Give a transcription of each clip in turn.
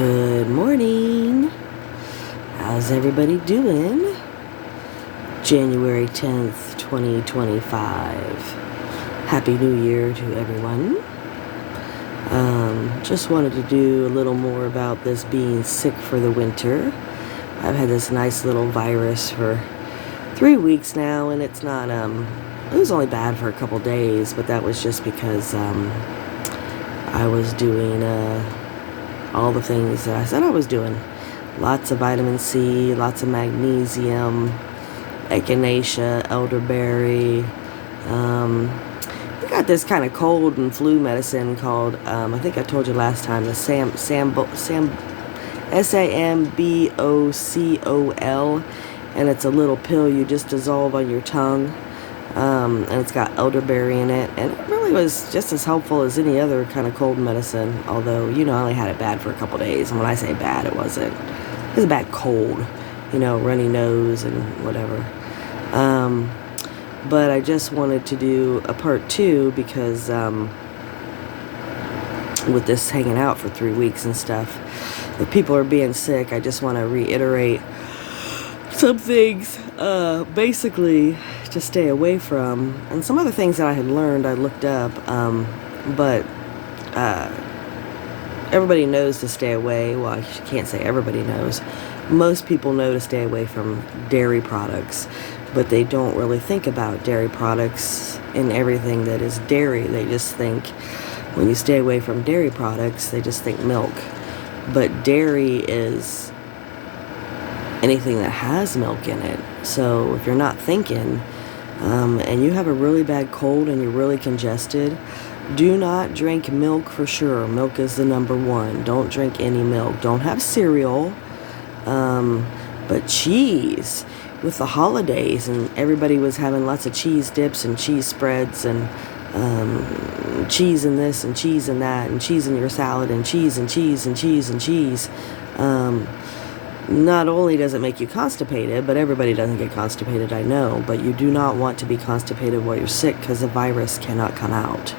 Good morning. How's everybody doing? January 10th, 2025. Happy New Year to everyone. Just wanted to do a little more about this being sick for the winter. I've had this nice little virus for 3 weeks now, and it's not, it was only bad for a couple days, but that was just because, I was doing, all the things that I said I was doing. Lots of vitamin C, lots of magnesium, echinacea, elderberry. We got this kind of cold and flu medicine called, I think I told you last time, the Sambocol, and it's a little pill you just dissolve on your tongue. And it's got elderberry in it, and it really was just as helpful as any other kind of cold medicine, although, I only had it bad for a couple days, and when I say bad, it was a bad cold, runny nose and whatever. But I just wanted to do a part 2 because, with this hanging out for 3 weeks and stuff, if people are being sick, I just want to reiterate some things, basically to stay away from, and some other things that I had learned, I looked up, but everybody knows to stay away. Well, I can't say everybody knows. Most people know to stay away from dairy products, but they don't really think about dairy products and everything that is dairy. They just think, when you stay away from dairy products, they just think milk. But dairy is anything that has milk in it. So if you're not thinking, and you have a really bad cold and you're really congested, do not drink milk for sure. Milk is the number one. Don't drink any milk. Don't have cereal. But cheese, with the holidays, and everybody was having lots of cheese dips and cheese spreads and cheese in this and cheese in that and cheese in your salad and cheese and cheese and cheese and cheese. Not only does it make you constipated, but everybody doesn't get constipated, I know, but you do not want to be constipated while you're sick because the virus cannot come out.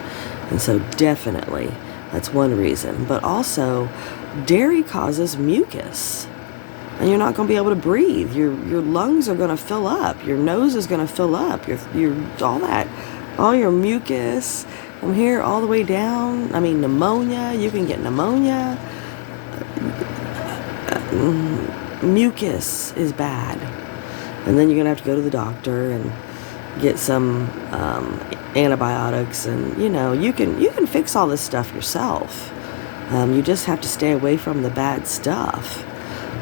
And so definitely, that's one reason. But also, dairy causes mucus, and you're not going to be able to breathe. Your lungs are going to fill up. Your nose is going to fill up. Your all your mucus from here all the way down. I mean, pneumonia. You can get pneumonia. Mucus is bad, and then you're gonna have to go to the doctor and get some antibiotics, and you can fix all this stuff yourself. You just have to stay away from the bad stuff.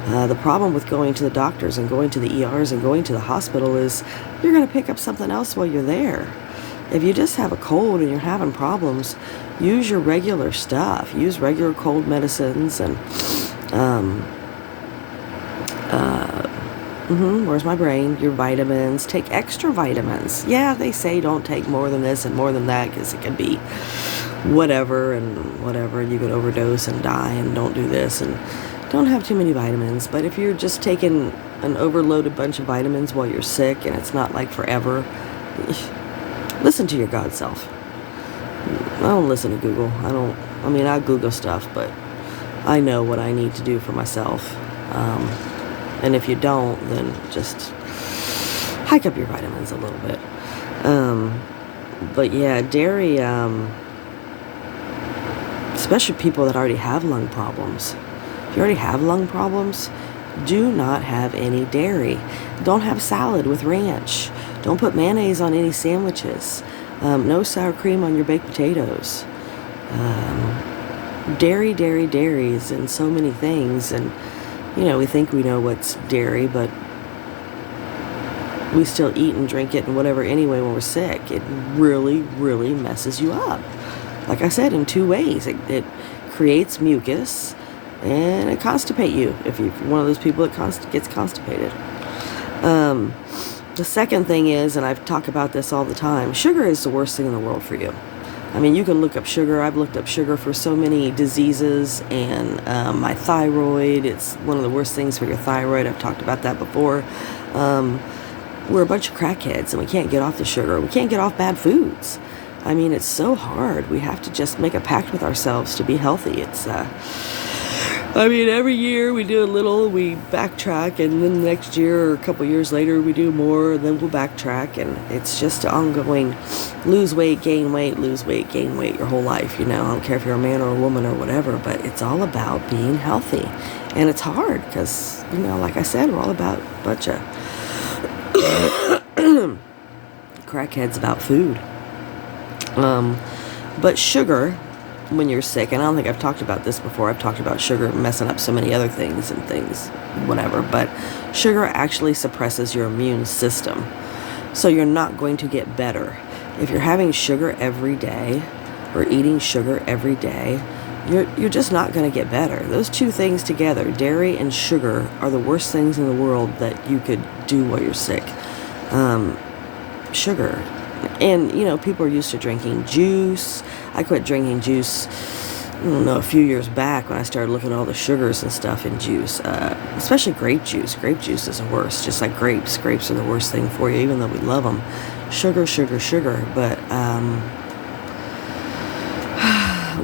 The problem with going to the doctors and going to the ERs and going to the hospital is you're gonna pick up something else while you're there. If you just have a cold and you're having problems, use your regular stuff. Use regular cold medicines and where's my brain? Your vitamins. Take extra vitamins. Yeah, they say don't take more than this and more than that because it can be whatever and whatever. You could overdose and die, and don't do this, and don't have too many vitamins. But if you're just taking an overloaded bunch of vitamins while you're sick and it's not like forever, listen to your God self. I don't listen to Google. I Google stuff, but I know what I need to do for myself. And if you don't, then just hike up your vitamins a little bit. But yeah, dairy, especially people that already have lung problems. If you already have lung problems, do not have any dairy. Don't have salad with ranch. Don't put mayonnaise on any sandwiches. No sour cream on your baked potatoes. Dairy is in so many things, and we think we know what's dairy, but we still eat and drink it and whatever anyway when we're sick. It really, really messes you up. Like I said, in 2 ways. It creates mucus, and it constipates you if you're one of those people that gets constipated. The second thing is, and I've talked about this all the time, sugar is the worst thing in the world for you. I mean, you can look up sugar. I've looked up sugar for so many diseases, and my thyroid, it's one of the worst things for your thyroid. I've talked about that before. We're a bunch of crackheads, and we can't get off the sugar. We can't get off bad foods. I mean, it's so hard. We have to just make a pact with ourselves to be healthy. It's I mean, every year we do a little, we backtrack, and then next year or a couple years later we do more, and then we'll backtrack, and it's just ongoing lose weight, gain weight, lose weight, gain weight your whole life, you know. I don't care if you're a man or a woman or whatever, but it's all about being healthy. And it's hard because, you know, like I said, we're all about a bunch of crackheads about food. But sugar, when you're sick, and I don't think I've talked about this before, I've talked about sugar messing up so many other things and things, whatever, but sugar actually suppresses your immune system. So you're not going to get better. If you're having sugar every day or eating sugar every day, you're just not going to get better. Those two things together, dairy and sugar, are the worst things in the world that you could do while you're sick. Sugar. And, you know, people are used to drinking juice. I quit drinking juice, I don't know, a few years back when I started looking at all the sugars and stuff in juice, especially grape juice. Grape juice is the worst, just like grapes. Grapes are the worst thing for you, even though we love them. Sugar, sugar, sugar. But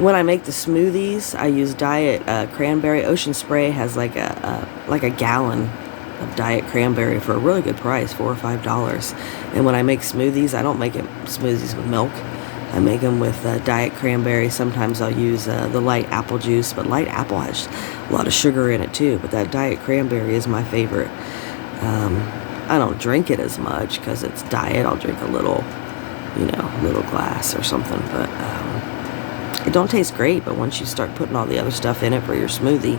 when I make the smoothies, I use diet cranberry. Ocean Spray has like a gallon of diet cranberry for a really good price, $4 or $5. And when I make smoothies, I don't make smoothies with milk. I make them with diet cranberry. Sometimes I'll use the light apple juice, but light apple has a lot of sugar in it too. But that diet cranberry is my favorite. I don't drink it as much because it's diet. I'll drink a little, you know, little glass or something. But it don't taste great. But once you start putting all the other stuff in it for your smoothie,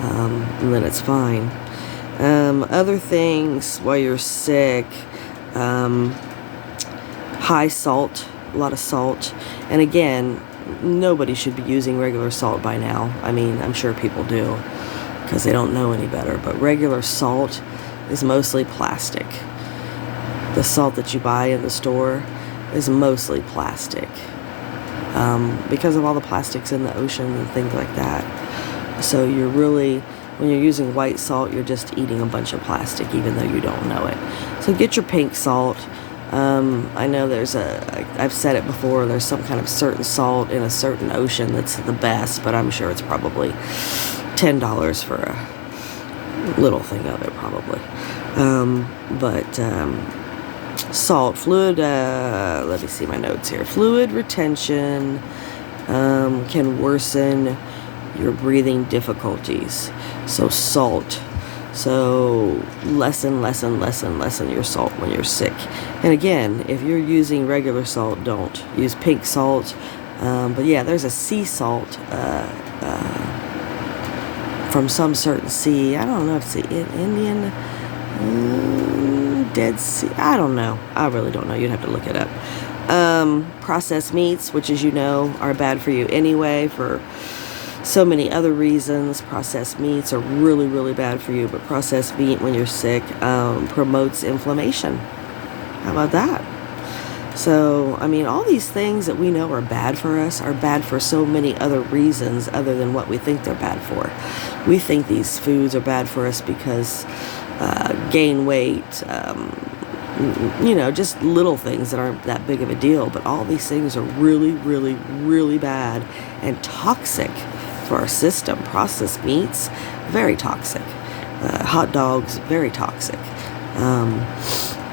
then it's fine. Other things while you're sick, high salt, a lot of salt. And again, nobody should be using regular salt by now. I mean, I'm sure people do because they don't know any better. But regular salt is mostly plastic. The salt that you buy in the store is mostly plastic because of all the plastics in the ocean and things like that. So you're really... when you're using white salt, you're just eating a bunch of plastic, even though you don't know it. So get your pink salt. I know I've said it before, there's some kind of certain salt in a certain ocean that's the best, but I'm sure it's probably $10 for a little thing of it, probably. Salt, fluid, let me see my notes here. Fluid retention can worsen your breathing difficulties. So salt. So lessen your salt when you're sick. And again, if you're using regular salt, don't use pink salt. But yeah, there's a sea salt from some certain sea. I don't know if it's the Indian, Dead Sea. I don't know. I really don't know. You'd have to look it up. Processed meats, which, as you know, are bad for you anyway for so many other reasons. Processed meats are really, really bad for you, but processed meat when you're sick promotes inflammation. How about that? So, I mean, all these things that we know are bad for us are bad for so many other reasons other than what we think they're bad for. We think these foods are bad for us because gain weight, you know, just little things that aren't that big of a deal, but all these things are really, really, really bad and toxic for our system. Processed meats, very toxic. Hot dogs, very toxic.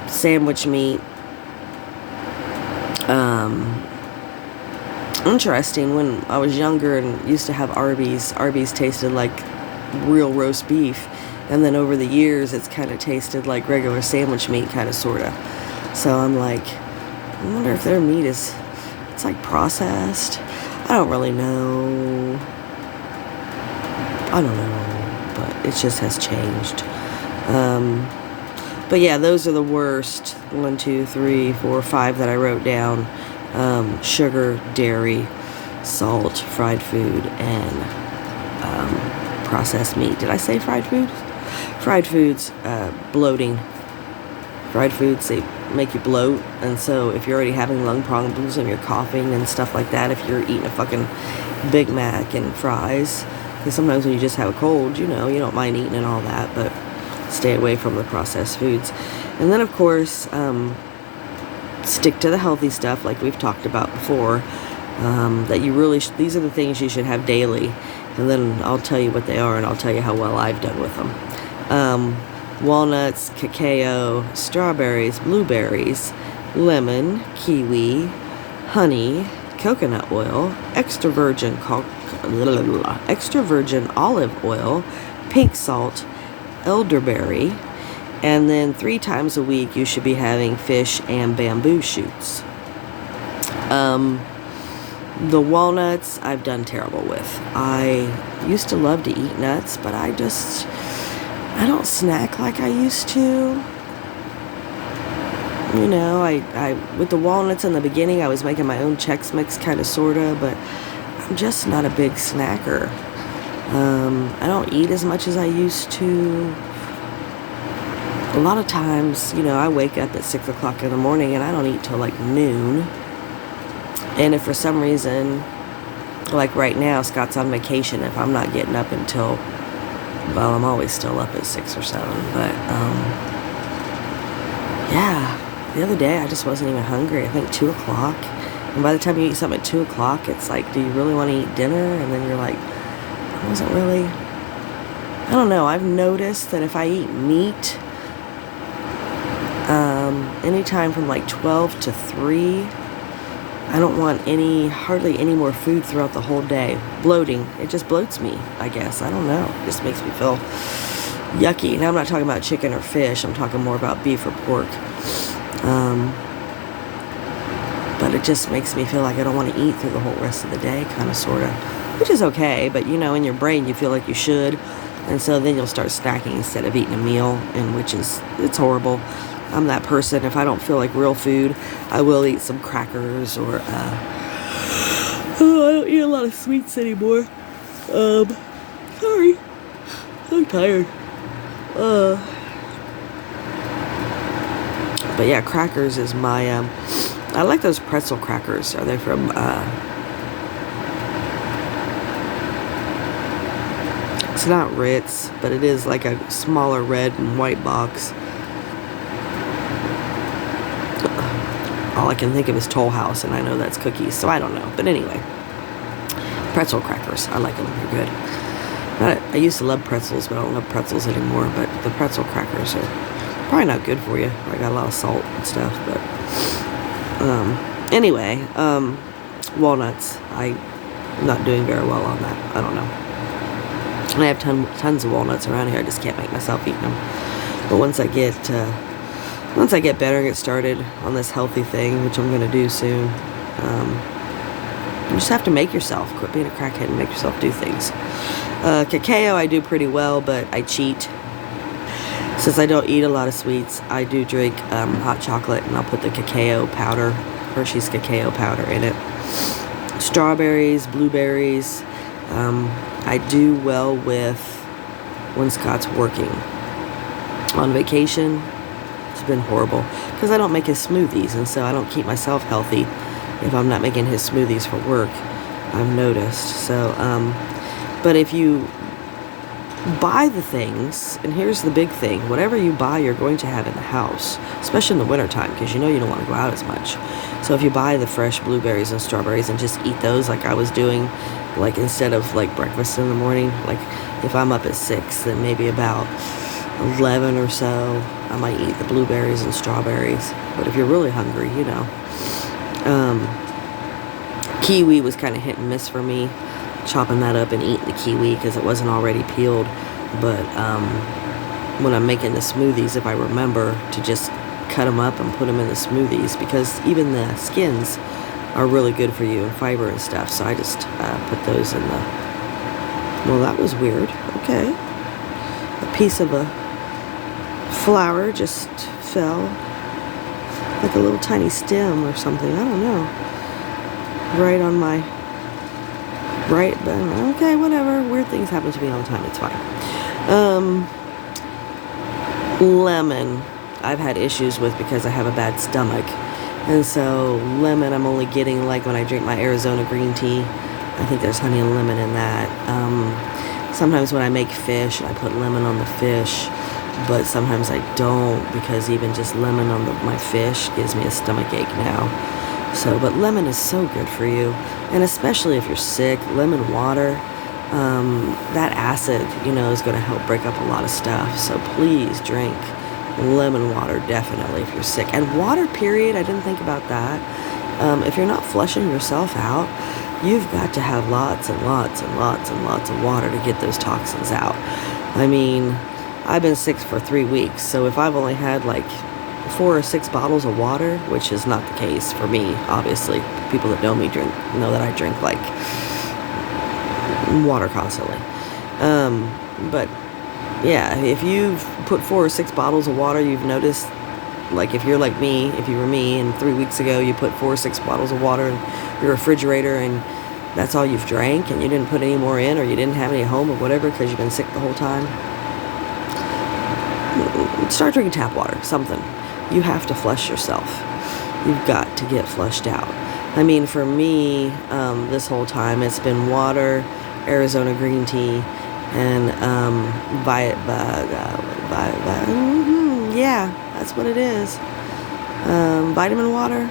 Sandwich meat. Interesting, when I was younger and used to have Arby's tasted like real roast beef, and then over the years it's kind of tasted like regular sandwich meat, kind of, sort of. So I'm like, I wonder if their meat it's like processed. I don't really know. I don't know, but it just has changed. But yeah, those are the worst. 1, 2, 3, 4, 5 that I wrote down. Sugar, dairy, salt, fried food, and processed meat. Did I say fried food? Fried foods, bloating. Fried foods, they make you bloat. And so if you're already having lung problems and you're coughing and stuff like that, if you're eating a fucking Big Mac and fries, because sometimes when you just have a cold, you know, you don't mind eating and all that, but stay away from the processed foods. And then, of course, stick to the healthy stuff like we've talked about before, that you really these are the things you should have daily. and then I'll tell you what they are, and I'll tell you how well I've done with them. Walnuts, cacao, strawberries, blueberries, lemon, kiwi, honey, coconut oil, extra virgin olive oil, pink salt, elderberry, and then 3 times a week you should be having fish and bamboo shoots. The walnuts I've done terrible with. I used to love to eat nuts, but I don't snack like I used to. You know, I with the walnuts in the beginning, I was making my own Chex Mix, kind of, sorta, but I'm just not a big snacker. I don't eat as much as I used to. A lot of times, you know, I wake up at 6 o'clock in the morning and I don't eat till like noon. And if for some reason, like right now, Scott's on vacation, if I'm not getting up until, well, I'm always still up at 6 or 7, but, yeah, the other day I just wasn't even hungry. I think 2 o'clock. And by the time you eat something at 2 o'clock, it's like, do you really want to eat dinner? And then you're like, I wasn't really, I don't know. I've noticed that if I eat meat, anytime from like 12 to 3, I don't want hardly any more food throughout the whole day. Bloating. It just bloats me, I guess. I don't know. It just makes me feel yucky. Now I'm not talking about chicken or fish. I'm talking more about beef or pork. But it just makes me feel like I don't want to eat through the whole rest of the day, kind of, sort of. Which is okay, but you know, in your brain you feel like you should. And so then you'll start snacking instead of eating a meal, and it's horrible. I'm that person. If I don't feel like real food, I will eat some crackers or, I don't eat a lot of sweets anymore. Sorry. I'm tired. But yeah, crackers is my, I like those pretzel crackers. Are they from, it's not Ritz, but it is like a smaller red and white box. All I can think of is Toll House, and I know that's cookies, so I don't know. But anyway, pretzel crackers. I like them. They're good. I used to love pretzels, but I don't love pretzels anymore. But the pretzel crackers are probably not good for you. I got a lot of salt and stuff. But anyway, walnuts. I'm not doing very well on that. I don't know. And I have tons of walnuts around here. I just can't make myself eat them. But once I get better and get started on this healthy thing, which I'm going to do soon, you just have to make yourself. Quit being a crackhead and make yourself do things. Cacao, I do pretty well, but I cheat. Since I don't eat a lot of sweets, I do drink hot chocolate, and I'll put the cacao powder, Hershey's cacao powder, in it. Strawberries, blueberries, I do well with when Scott's working. On vacation, it's been horrible because I don't make his smoothies, and so I don't keep myself healthy if I'm not making his smoothies for work, I've noticed. So, but if you buy the things, and here's the big thing, whatever you buy, you're going to have in the house, especially in the wintertime, because you know you don't want to go out as much. So if you buy the fresh blueberries and strawberries and just eat those like I was doing, like instead of like breakfast in the morning, like if I'm up at 6, then maybe about 11 or so, I might eat the blueberries and strawberries. But if you're really hungry, you know. Kiwi was kind of hit and miss for me, chopping that up and eating the kiwi because it wasn't already peeled. But when I'm making the smoothies, if I remember to just cut them up and put them in the smoothies, because even the skins are really good for you and fiber and stuff. So I just put those in the... Well, that was weird. Okay. A piece of a flower just fell, like a little tiny stem or something. I don't know. Right on my right, but okay, whatever. Weird things happen to me all the time. It's fine. Lemon, I've had issues with because I have a bad stomach, and so lemon I'm only getting like when I drink my Arizona green tea. I think there's honey and lemon in that. Sometimes when I make fish, I put lemon on the fish, but sometimes I don't, because even just lemon on my fish gives me a stomach ache now. So, but lemon is so good for you, and especially if you're sick, lemon water that acid, is going to help break up a lot of stuff. So please drink lemon water, definitely, if you're sick. And water, period. I didn't think about that. If you're not flushing yourself out, you've got to have lots and lots and lots and lots of water to get those toxins out. I mean, I've been sick for 3 weeks, so if I've only had like 4 or 6 bottles of water, which is not the case for me, obviously. People that know me know that I drink like water constantly. But yeah, if you've put 4 or 6 bottles of water, you've noticed, like if you're like me, if you were me, and 3 weeks ago you put 4 or 6 bottles of water in your refrigerator and that's all you've drank and you didn't put any more in, or you didn't have any at home or whatever because you've been sick the whole time, start drinking tap water, something. You have to flush yourself. You've got to get flushed out. I mean, for me, this whole time, it's been water, Arizona green tea, and yeah, that's what it is. Vitamin water.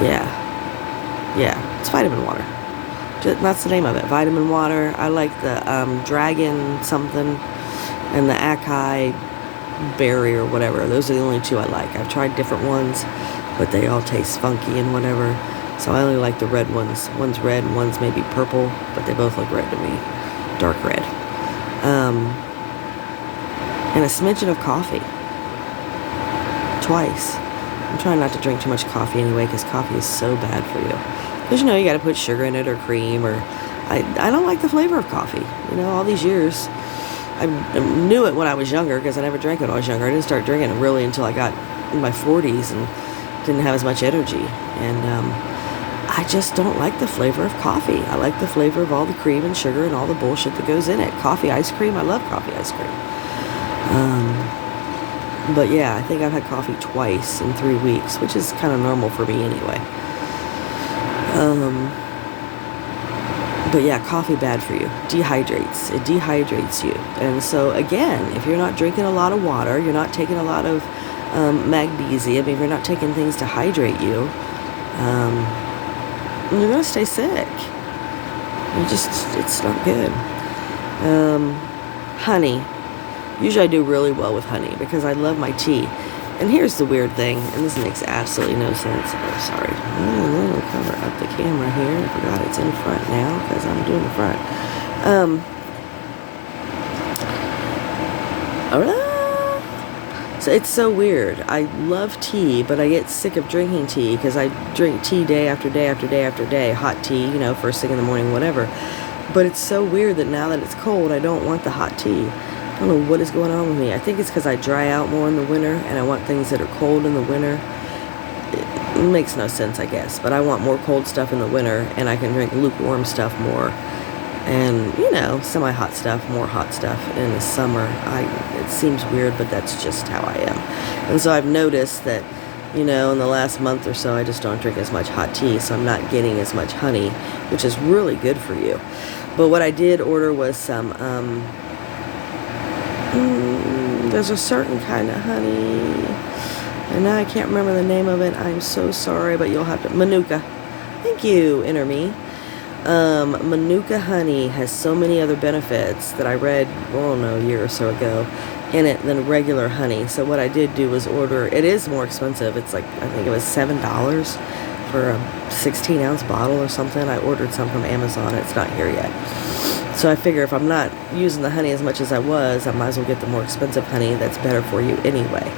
Yeah, it's vitamin water. That's the name of it, vitamin water. I like the dragon something and the acai berry or whatever. Those are the only 2 I like. I've tried different ones, but they all taste funky and whatever. So I only like the red ones. One's red and one's maybe purple, but they both look red to me. Dark red. And a smidgen of coffee. Twice. I'm trying not to drink too much coffee anyway, because coffee is so bad for you. Because, you got to put sugar in it or cream, or I don't like the flavor of coffee. All these years. I knew it when I was younger because I never drank it when I was younger. I didn't start drinking it really until I got in my 40s and didn't have as much energy. And I just don't like the flavor of coffee. I like the flavor of all the cream and sugar and all the bullshit that goes in it. Coffee ice cream, I love coffee ice cream. But yeah, I think I've had coffee twice in 3 weeks, which is kind of normal for me anyway. But yeah, coffee bad for you. Dehydrates. It dehydrates you. And so again, if you're not drinking a lot of water, you're not taking a lot of magnesium, if you're not taking things to hydrate you, you're going to stay sick. It's not good. Honey. Usually I do really well with honey because I love my tea. And here's the weird thing, and this makes absolutely no sense. Oh, sorry. I'm going to cover up the camera here. I forgot it's in front now because I'm doing the front. So it's so weird. I love tea, but I get sick of drinking tea because I drink tea day after day after day after day. Hot tea, first thing in the morning, whatever. But it's so weird that now that it's cold, I don't want the hot tea. I don't know what is going on with me. I think it's because I dry out more in the winter and I want things that are cold in the winter. It makes no sense, I guess. But I want more cold stuff in the winter and I can drink lukewarm stuff more. And, semi-hot stuff, more hot stuff in the summer. It seems weird, but that's just how I am. And so I've noticed that, in the last month or so, I just don't drink as much hot tea, so I'm not getting as much honey, which is really good for you. But what I did order was some, there's a certain kind of honey, and now I can't remember the name of it. I'm so sorry, but you'll have to, Manuka. Thank you, Inner-Me. Manuka honey has so many other benefits that I read, a year or so ago in it than regular honey. So what I did do was order, it is more expensive. It's like, I think it was $7 for a 16-ounce bottle or something. I ordered some from Amazon. It's not here yet. So I figure if I'm not using the honey as much as I was, I might as well get the more expensive honey that's better for you anyway.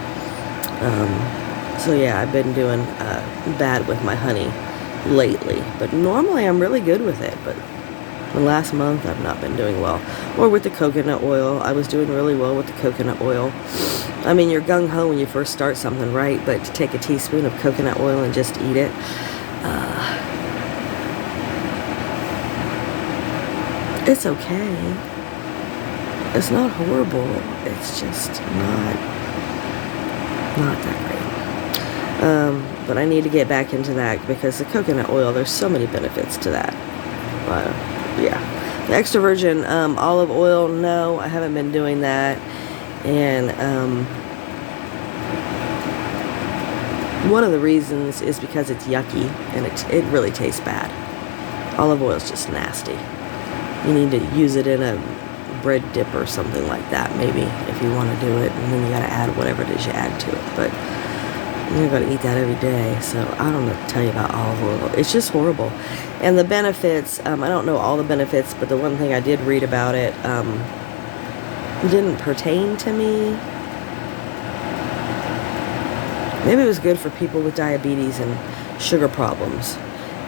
So yeah, I've been doing bad with my honey lately, but normally I'm really good with it, but the last month I've not been doing well. Or with the coconut oil, I was doing really well with the coconut oil. I mean, you're gung-ho when you first start something, right? But to take a teaspoon of coconut oil and just eat it, it's okay. It's not horrible. It's just not that great. But I need to get back into that because the coconut oil, there's so many benefits to that. Yeah. The extra virgin olive oil, no, I haven't been doing that. And one of the reasons is because it's yucky and it really tastes bad. Olive oil is just nasty. You need to use it in a bread dip or something like that, maybe, if you want to do it. And then you got to add whatever it is you add to it. But you're going to eat that every day. So I don't know what to tell you about olive oil. It's just horrible. And the benefits, I don't know all the benefits, but the one thing I did read about it didn't pertain to me. Maybe it was good for people with diabetes and sugar problems.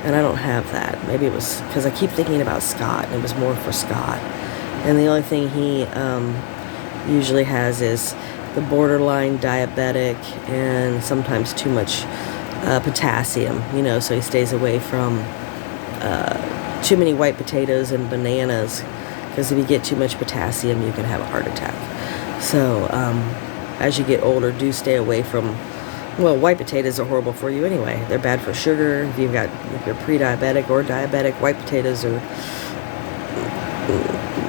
And I don't have that. Maybe it was because I keep thinking about Scott, and it was more for Scott. And the only thing he usually has is the borderline diabetic and sometimes too much potassium, so he stays away from too many white potatoes and bananas, because if you get too much potassium, you can have a heart attack. So as you get older, do stay away from, well, white potatoes are horrible for you anyway. They're bad for sugar. If you're pre-diabetic or diabetic, white potatoes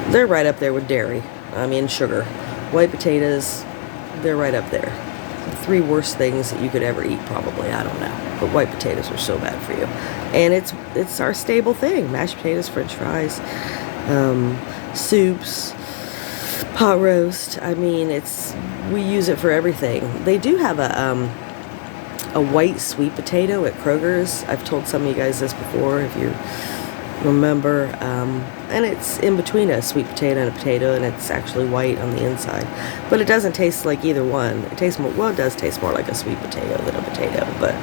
they're right up there with dairy. Sugar. White potatoes, they're right up there. The 3 worst things that you could ever eat, probably. I don't know. But white potatoes are so bad for you. And it's our staple thing. Mashed potatoes, french fries, soups, pot roast. We use it for everything. They do have a white sweet potato at Kroger's. I've told some of you guys this before, if you remember, and it's in between a sweet potato and a potato, and it's actually white on the inside, but it doesn't taste like either one. It tastes more, well, it does taste more like a sweet potato than a potato, but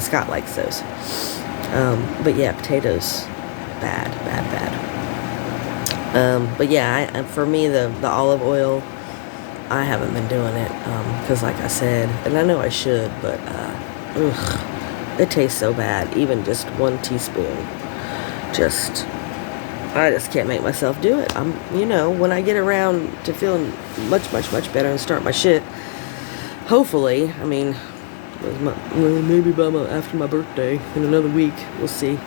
Scott likes those. But yeah, potatoes, bad. But yeah, for me, the olive oil, I haven't been doing it, because like I said, and I know I should, but it tastes so bad. Even just 1 teaspoon, I just can't make myself do it. When I get around to feeling much better and start my shit, hopefully, maybe after my birthday in another week, we'll see.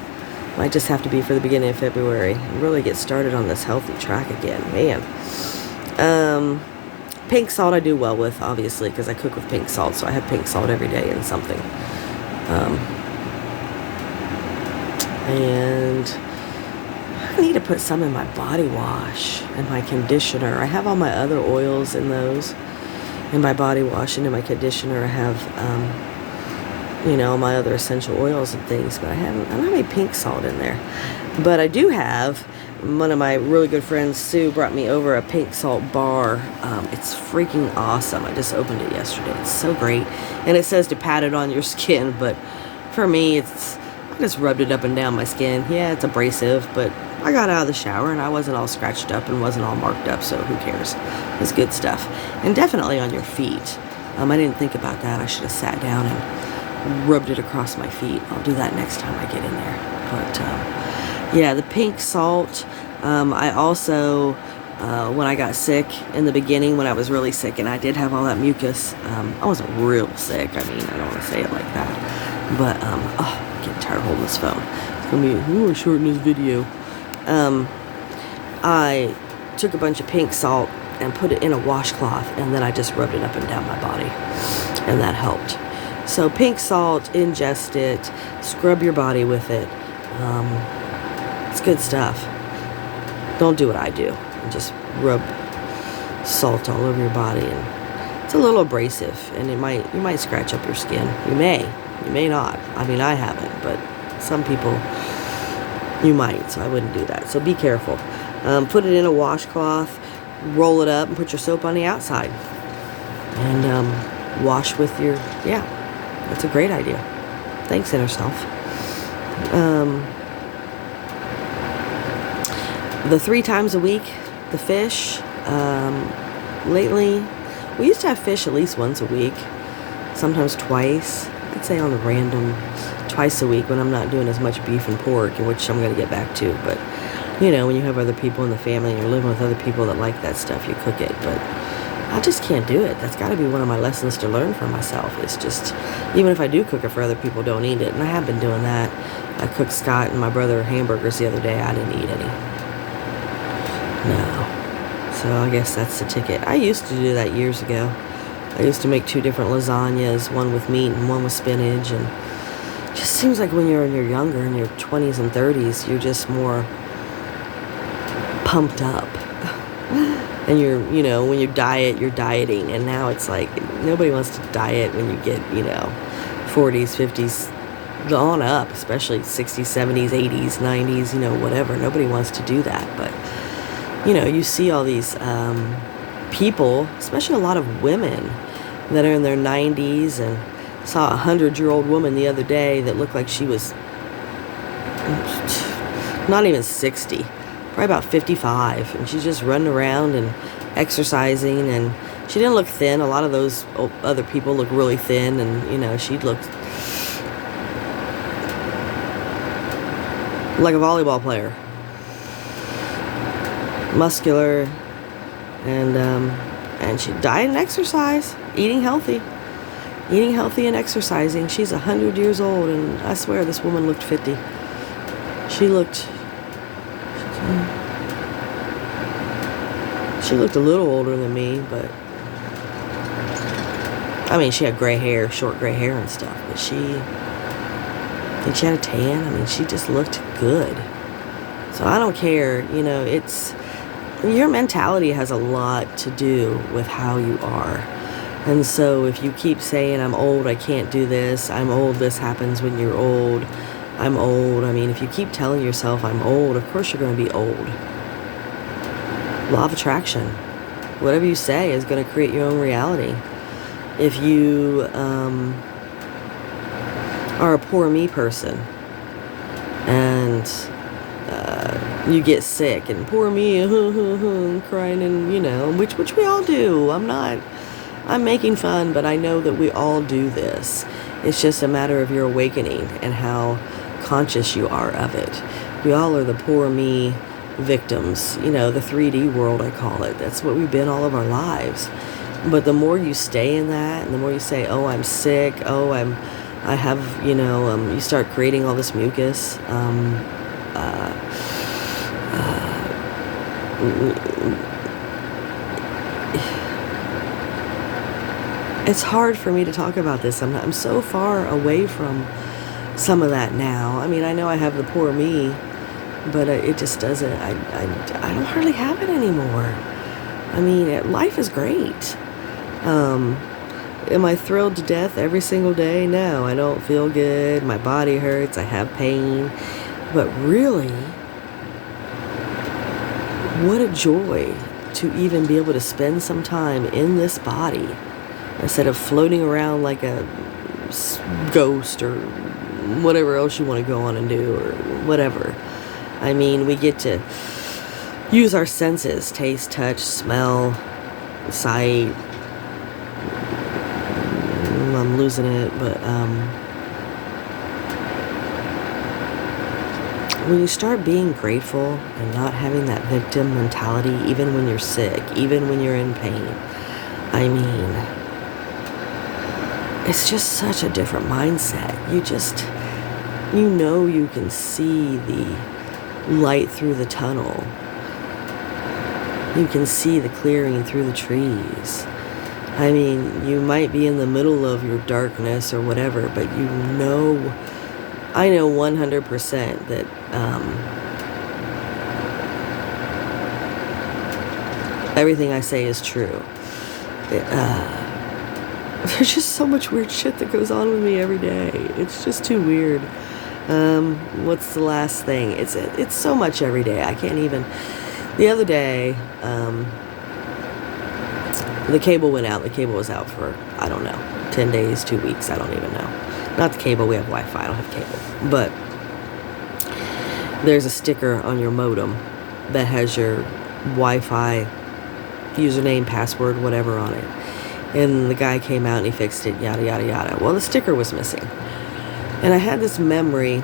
Might just have to be for the beginning of February and really get started on this healthy track again, man. Pink salt I do well with, obviously, because I cook with pink salt, so I have pink salt every day in something. And I need to put some in my body wash and my conditioner. I have all my other oils in those. In my body wash and in my conditioner, I have, my other essential oils and things, but I don't have any pink salt in there. But I do have, one of my really good friends, Sue, brought me over a pink salt bar. It's freaking awesome. I just opened it yesterday. It's so great. And it says to pat it on your skin, but for me, I just rubbed it up and down my skin. Yeah, it's abrasive, but I got out of the shower and I wasn't all scratched up and wasn't all marked up, so who cares? It's good stuff. And definitely on your feet. I didn't think about that. I should have sat down and rubbed it across my feet. I'll do that next time I get in there. But yeah, the pink salt. I also, when I got sick in the beginning, when I was really sick and I did have all that mucus, I wasn't real sick. I don't want to say it like that. But, I'm getting tired of holding this phone. It's going to be, shorten this video. I took a bunch of pink salt and put it in a washcloth, and then I just rubbed it up and down my body, and that helped. So pink salt, ingest it, scrub your body with it. It's good stuff. Don't do what I do and just rub salt all over your body, and it's a little abrasive, and you might scratch up your skin. You may not. I haven't, but some people you might, so I wouldn't do that. So be careful. Put it in a washcloth, roll it up, and put your soap on the outside, and wash with your, that's a great idea. Thanks, Inner Self. The 3 times a week, the fish, lately, we used to have fish at least once a week, sometimes twice. I'd say on the random, twice a week when I'm not doing as much beef and pork, which I'm going to get back to. But, when you have other people in the family and you're living with other people that like that stuff, you cook it. But I just can't do it. That's got to be one of my lessons to learn for myself. It's just, even if I do cook it for other people, don't eat it. And I have been doing that. I cooked Scott and my brother hamburgers the other day. I didn't eat any. No. So I guess that's the ticket. I used to do that years ago. I used to make 2 different lasagnas, one with meat and one with spinach. And it just seems like when you're younger, in your 20s and 30s, you're just more pumped up. And when you diet, you're dieting. And now it's like, nobody wants to diet when you get, 40s, 50s, on up, especially 60s, 70s, 80s, 90s, whatever. Nobody wants to do that. But, you see all these people, especially a lot of women that are in their 90s, and saw a 100-year-old woman the other day that looked like she was not even 60, probably about 55, and she's just running around and exercising, and she didn't look thin. A lot of those other people look really thin, and she looked like a volleyball player, muscular, and she diet and exercise, eating healthy and exercising. She's 100 years old, and I swear this woman looked 50. She looked a little older than me, but I mean, she had gray hair, short gray hair and stuff, but I think she had a tan. I mean, she just looked good. So I don't care, your mentality has a lot to do with how you are. And so if you keep saying, I'm old, I can't do this, I'm old, this happens when you're old, I'm old. I mean, if you keep telling yourself I'm old, of course you're going to be old. Law of attraction. Whatever you say is going to create your own reality. If you are a poor me person and you get sick and poor me, crying, and which we all do. I'm making fun, but I know that we all do this. It's just a matter of your awakening and how conscious you are of it. We all are the poor me victims, the 3D world, I call it. That's what we've been all of our lives. But the more you stay in that, and the more you say, oh, I'm sick, oh, I have, you start creating all this mucus. It's hard for me to talk about this. I'm so far away from some of that now. I mean, I know I have the poor me, but it just doesn't, I don't hardly have it anymore. I mean, life is great. Am I thrilled to death every single day? No, I don't feel good. My body hurts. I have pain. But really, what a joy to even be able to spend some time in this body instead of floating around like a ghost or whatever else you want to go on and do or whatever. I mean, we get to use our senses, taste, touch, smell, sight. I'm losing it, but when you start being grateful and not having that victim mentality, even when you're sick, even when you're in pain, I mean, it's just such a different mindset. You can see the light through the tunnel. You can see the clearing through the trees. I mean, you might be in the middle of your darkness or whatever, but I know 100% that everything I say is true. There's just so much weird shit that goes on with me every day. It's just too weird. What's the last thing? It's so much every day. I can't even. The other day, the cable went out. The cable was out for, I don't know, 10 days, 2 weeks. I don't even know. Not the cable. We have Wi-Fi. I don't have cable. But there's a sticker on your modem that has your Wi-Fi username, password, whatever on it. And the guy came out and he fixed it, yada, yada, yada. Well, the sticker was missing. And I had this memory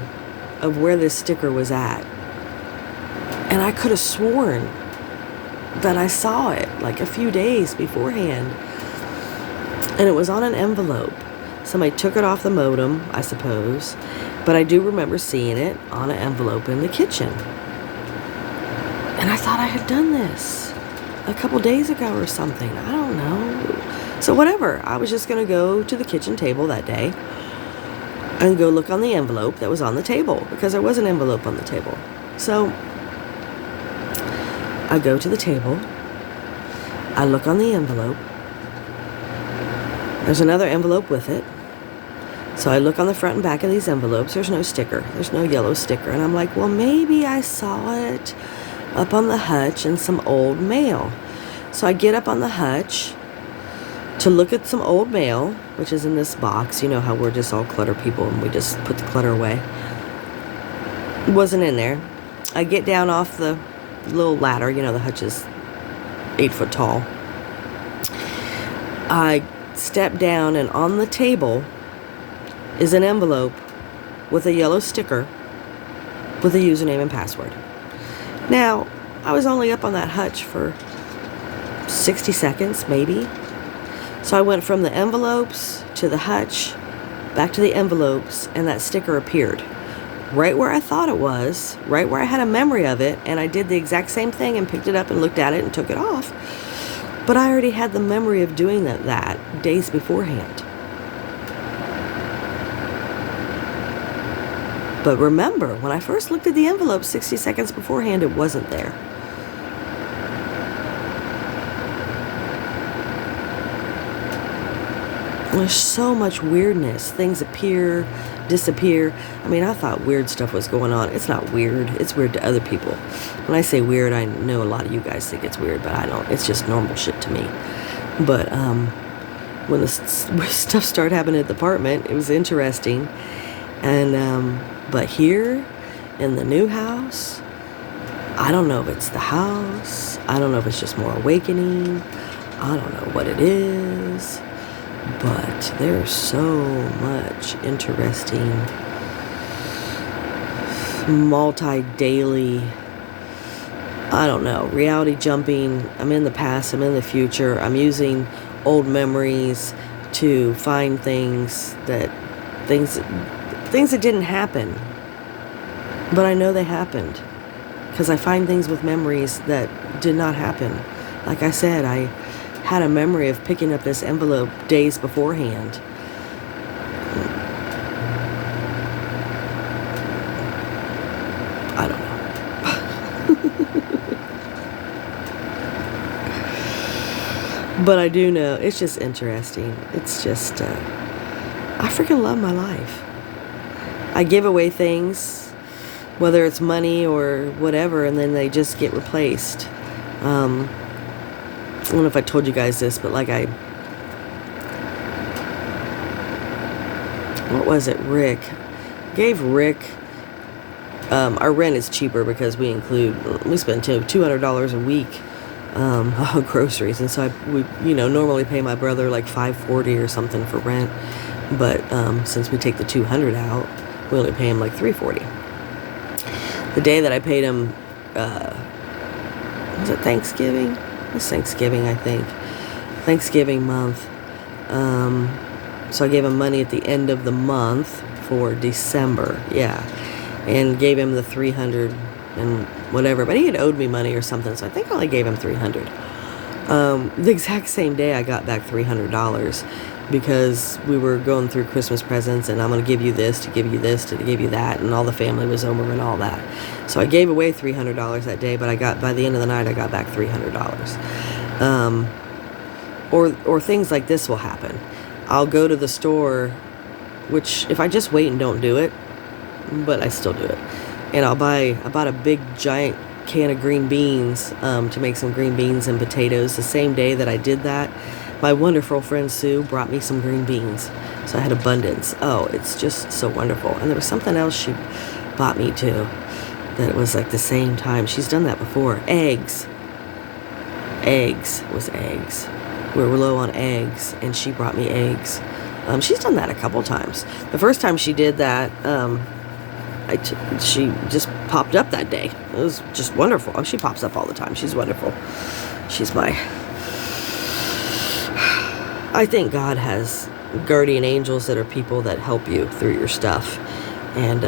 of where this sticker was at. And I could have sworn that I saw it like a few days beforehand. And it was on an envelope. Somebody took it off the modem, I suppose. But I do remember seeing it on an envelope in the kitchen. And I thought I had done this a couple days ago or something. I don't know. So whatever. I was just going to go to the kitchen table that day and go look on the envelope that was on the table, because there was an envelope on the table. So I go to the table. I look on the envelope. There's another envelope with it. So I look on the front and back of these envelopes. There's no sticker. There's no yellow sticker. And I'm like, well, maybe I saw it up on the hutch in some old mail. So I get up on the hutch to look at some old mail, which is in this box. You know how we're just all clutter people and we just put the clutter away. It wasn't in there. I get down off the little ladder. You know, the hutch is 8 foot tall. I step down, and on the table is an envelope with a yellow sticker with a username and password. Now, I was only up on that hutch for 60 seconds, maybe. So I went from the envelopes to the hutch, back to the envelopes, and that sticker appeared right where I thought it was, right where I had a memory of it, and I did the exact same thing and picked it up and looked at it and took it off. But I already had the memory of doing that days beforehand. But remember, when I first looked at the envelope 60 seconds beforehand, it wasn't there. There's so much weirdness. Things appear, disappear. I mean, I thought weird stuff was going on. It's not weird. It's weird to other people. When I say weird, I know a lot of you guys think it's weird, but I don't. It's just normal shit to me. But when the stuff started happening at the apartment, it was interesting. And but here in the new house, I don't know if it's the house. I don't know if it's just more awakening. I don't know what it is. But there's so much interesting multi-daily, I don't know, reality jumping. I'm in the past, I'm in the future. I'm using old memories to find things that didn't happen. But I know they happened because I find things with memories that did not happen. Like I said, I had a memory of picking up this envelope days beforehand. I don't know. But I do know, it's just interesting. It's just, I freaking love my life. I give away things, whether it's money or whatever, and then they just get replaced. I don't know if I told you guys this, but like what was it? Gave Rick, our rent is cheaper because we spend $200 a week on groceries, and so we normally pay my brother like $540 or something for rent, but since we take the $200 out, we only pay him like $340. The day that I paid him, was it Thanksgiving? It was Thanksgiving, I think. Thanksgiving month. So I gave him money at the end of the month for December, yeah, and gave him the $300 and whatever, but he had owed me money or something, so I think I only gave him $300. The exact same day I got back $300 because we were going through Christmas presents, and I'm going to give you this, to give you this, to give you that, and all the family was over and all that. So I gave away $300 that day, but by the end of the night, I got back $300. Or things like this will happen. I'll go to the store, which if I just wait and don't do it, but I still do it, and I bought a big giant can of green beans to make some green beans and potatoes. The same day that I did that, my wonderful friend Sue brought me some green beans, so I had abundance. Oh, it's just so wonderful. And there was something else she bought me too that was like the same time. She's done that before. Eggs. We were low on eggs, and she brought me eggs. She's done that a couple times. The first time she did that, she just popped up that day. It was just wonderful. Oh, she pops up all the time. She's wonderful. I think God has guardian angels that are people that help you through your stuff. And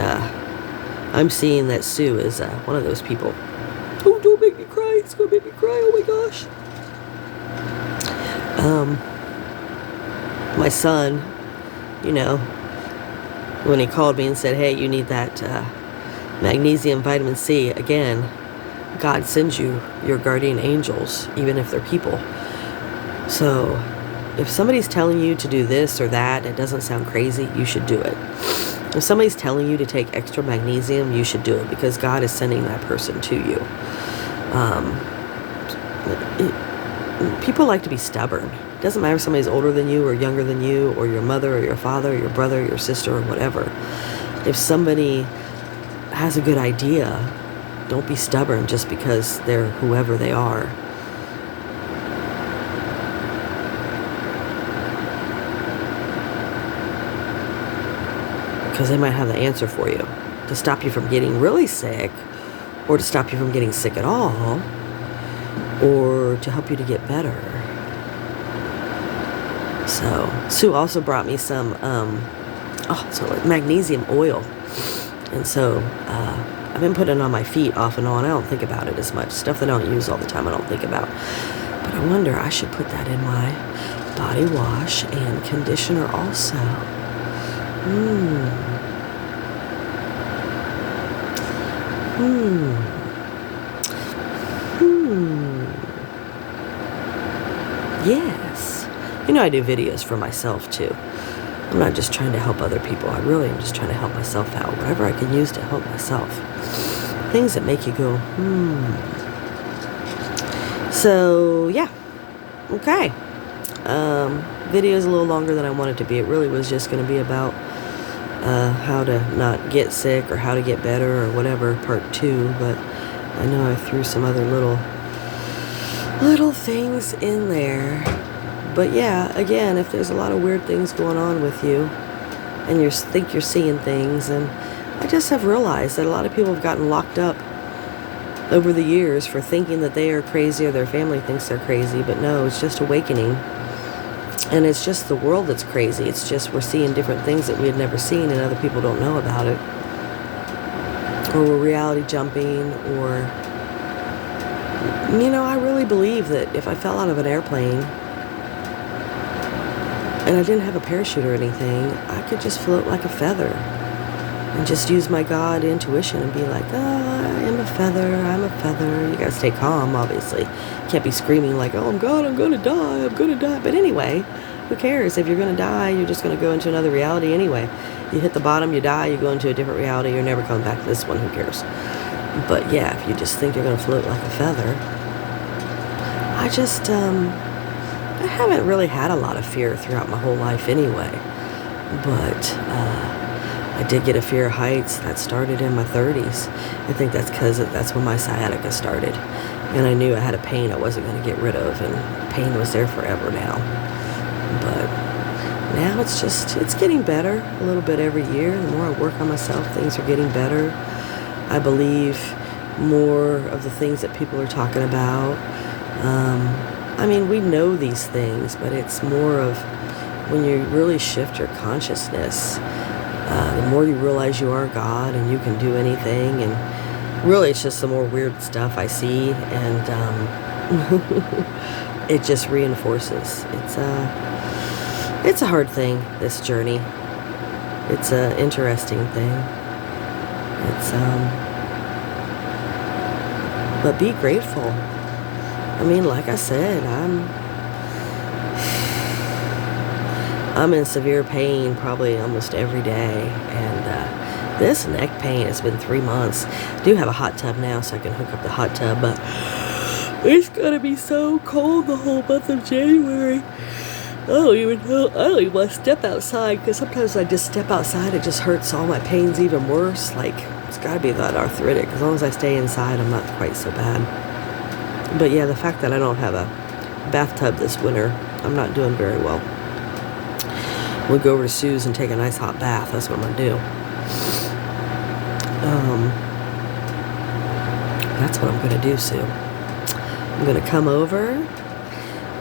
I'm seeing that Sue is one of those people. Oh, don't make me cry. It's going to make me cry. Oh, my gosh. My son, when he called me and said, hey, you need that magnesium vitamin C again, God sends you your guardian angels, even if they're people. So if somebody's telling you to do this or that, it doesn't sound crazy, you should do it. If somebody's telling you to take extra magnesium, you should do it, because God is sending that person to you. People like to be stubborn. It doesn't matter if somebody's older than you or younger than you, or your mother or your father or your brother or your sister or whatever. If somebody has a good idea, don't be stubborn just because they're whoever they are. Because they might have the answer for you to stop you from getting really sick, or to stop you from getting sick at all, or to help you to get better. So Sue also brought me some magnesium oil, and so I've been putting it on my feet off and on. I don't think about it as much. Stuff that I don't use all the time I don't think about, but I wonder, I should put that in my body wash and conditioner also. Yes. I do videos for myself too. I'm not just trying to help other people. I really am just trying to help myself out. Whatever I can use to help myself. Things that make you go, So, yeah. Okay. Video's a little longer than I wanted it to be. It really was just going to be about how to not get sick or how to get better or whatever, part 2, but I know I threw some other little things in there. But yeah, again, if there's a lot of weird things going on with you and you think you're seeing things, and I just have realized that a lot of people have gotten locked up over the years for thinking that they are crazy or their family thinks they're crazy, but no, it's just awakening. And it's just the world that's crazy. It's just we're seeing different things that we had never seen and other people don't know about it. Or we're reality jumping, or, I really believe that if I fell out of an airplane and I didn't have a parachute or anything, I could just float like a feather and just use my God intuition and be like, I am a feather, I'm a feather. You gotta stay calm, obviously. You can't be screaming like, oh, God, I'm gonna die. But anyway, who cares? If you're gonna die, you're just gonna go into another reality anyway. You hit the bottom, you die, you go into a different reality, you're never coming back to this one, who cares? But yeah, if you just think you're gonna float like a feather, I haven't really had a lot of fear throughout my whole life anyway. But I did get a fear of heights. That started in my 30s. I think that's because that's when my sciatica started. And I knew I had a pain I wasn't going to get rid of, and pain was there forever now. But now it's getting better a little bit every year. The more I work on myself, things are getting better. I believe more of the things that people are talking about. We know these things, but it's more of when you really shift your consciousness, the more you realize you are God and you can do anything. And really, it's just the more weird stuff I see, and it just reinforces. It's a hard thing, this journey. It's an interesting thing. But be grateful. Like I said, I'm in severe pain probably almost every day, and this neck pain has been 3 months. I do have a hot tub now, so I can hook up the hot tub, but it's gonna be so cold the whole month of January. I don't even want to step outside, because sometimes I just step outside, it just hurts all my pains even worse. It's gotta be that arthritic. As long as I stay inside, I'm not quite so bad. But yeah, the fact that I don't have a bathtub this winter, I'm not doing very well. We'll go over to Sue's and take a nice hot bath. That's what I'm gonna do. That's what I'm gonna do, Sue. I'm gonna come over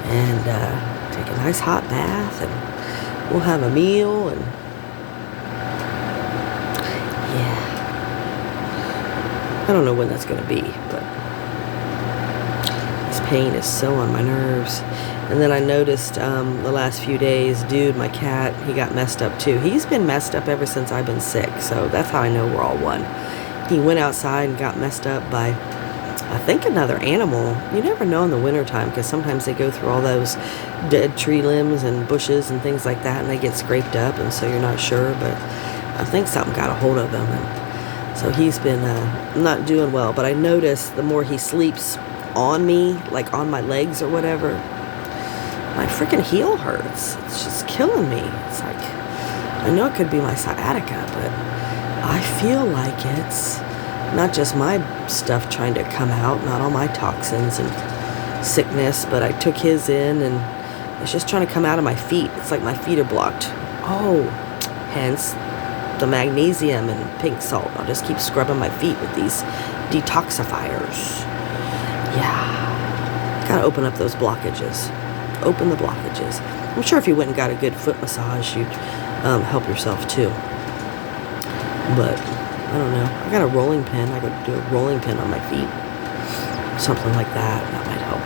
and take a nice hot bath, and we'll have a meal, and yeah. I don't know when that's gonna be, but this pain is so on my nerves. And then I noticed the last few days, Dude, my cat, he got messed up too. He's been messed up ever since I've been sick, so that's how I know we're all one. He went outside and got messed up by I think another animal. You never know in the wintertime because sometimes they go through all those dead tree limbs and bushes and things like that and they get scraped up and so you're not sure, but I think something got a hold of him and so he's been not doing well. But I notice the more he sleeps on me, like on my legs or whatever, my freaking heel hurts. It's just killing me. It's like, I know it could be my sciatica, but I feel like it's not just my stuff trying to come out, not all my toxins and sickness, but I took his in and it's just trying to come out of my feet. It's like my feet are blocked. Oh, hence the magnesium and pink salt. I'll just keep scrubbing my feet with these detoxifiers. Yeah. Gotta open up those blockages. Open the blockages. I'm sure if you went and got a good foot massage, you'd help yourself too. But I don't know. I got a rolling pin. I could do a rolling pin on my feet. Something like that. That might help.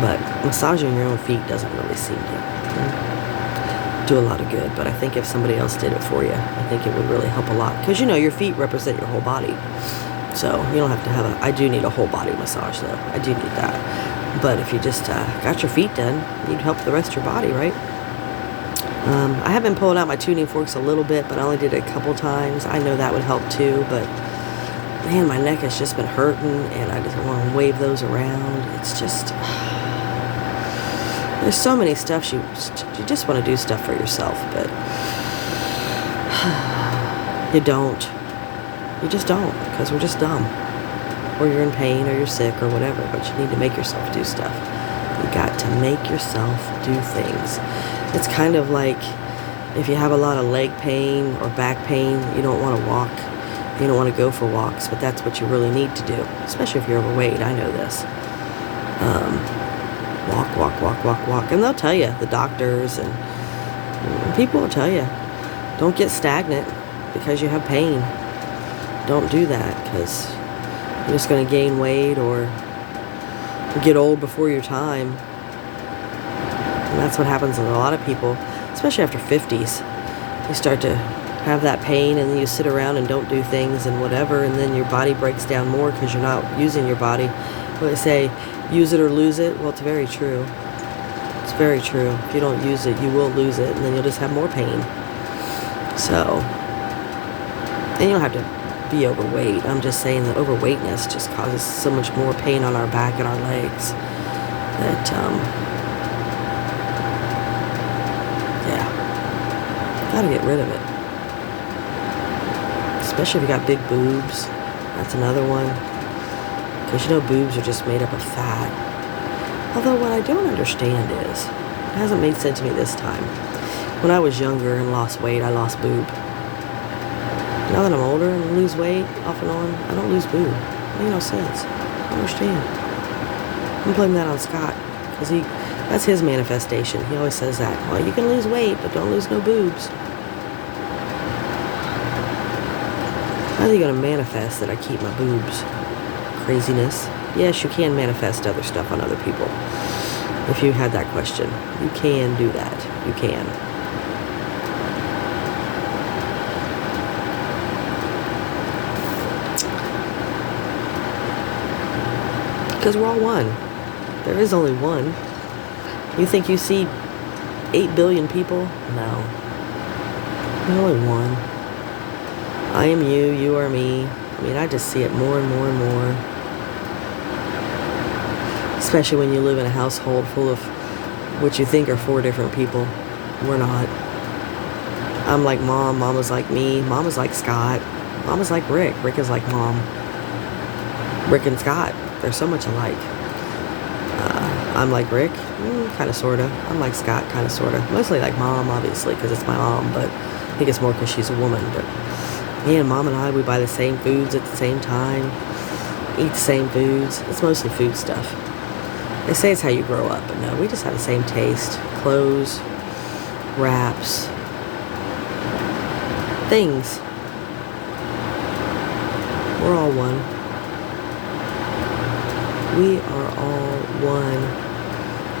But massaging your own feet doesn't really seem to do a lot of good. But I think if somebody else did it for you, I think it would really help a lot. Because, your feet represent your whole body. So you don't have to have I do need a whole body massage, though. I do need that. But if you just got your feet done, you'd help the rest of your body, right? I have been pulling out my tuning forks a little bit, but I only did it a couple times. I know that would help too, but man, my neck has just been hurting and I just want to wave those around. It's just, there's so many stuff you just want to do stuff for yourself, but you don't. You just don't, because we're just dumb. Or you're in pain or you're sick or whatever, but you need to make yourself do stuff. You got to make yourself do things. It's kind of like if you have a lot of leg pain or back pain, you don't want to walk. You don't want to go for walks, but that's what you really need to do, especially if you're overweight. I know this. Walk. And they'll tell you, the doctors and people will tell you, don't get stagnant because you have pain. Don't do that because you're just going to gain weight or get old before your time. And that's what happens with a lot of people, especially after 50s. You start to have that pain and then you sit around and don't do things and whatever, and then your body breaks down more because you're not using your body. When they say, use it or lose it, well, it's very true. It's very true. If you don't use it, you will lose it, and then you'll just have more pain. So, and you don't have to be overweight. I'm just saying that overweightness just causes so much more pain on our back and our legs that, gotta get rid of it. Especially if you got big boobs. That's another one. Because boobs are just made up of fat. Although what I don't understand is, it hasn't made sense to me this time. When I was younger and lost weight, I lost boob. Now that I'm older and lose weight off and on, I don't lose boob. It makes no sense. I don't understand. I'm blaming that on Scott. Because that's his manifestation. He always says that. Well, you can lose weight, but don't lose no boobs. How's he going to manifest that I keep my boobs? Craziness. Yes, you can manifest other stuff on other people. If you had that question, you can do that. You can. Because we're all one. There is only one. You think you see 8 billion people? No. There's only one. I am you, you are me. I mean, I just see it more and more and more. Especially when you live in a household full of what you think are 4 different people. We're not. I'm like Mom. Mama's like me. Mama's like Scott. Mama's like Rick. Rick is like Mom. Rick and Scott, they're so much alike. I'm like Rick, kind of, sort of. I'm like Scott, kind of, sort of. Mostly like Mom, obviously, because it's my mom, but I think it's more because she's a woman. But me and Mom and I, we buy the same foods at the same time, eat the same foods. It's mostly food stuff. They say it's how you grow up, but no, we just have the same taste. Clothes, wraps, things. We're all one. We are all one.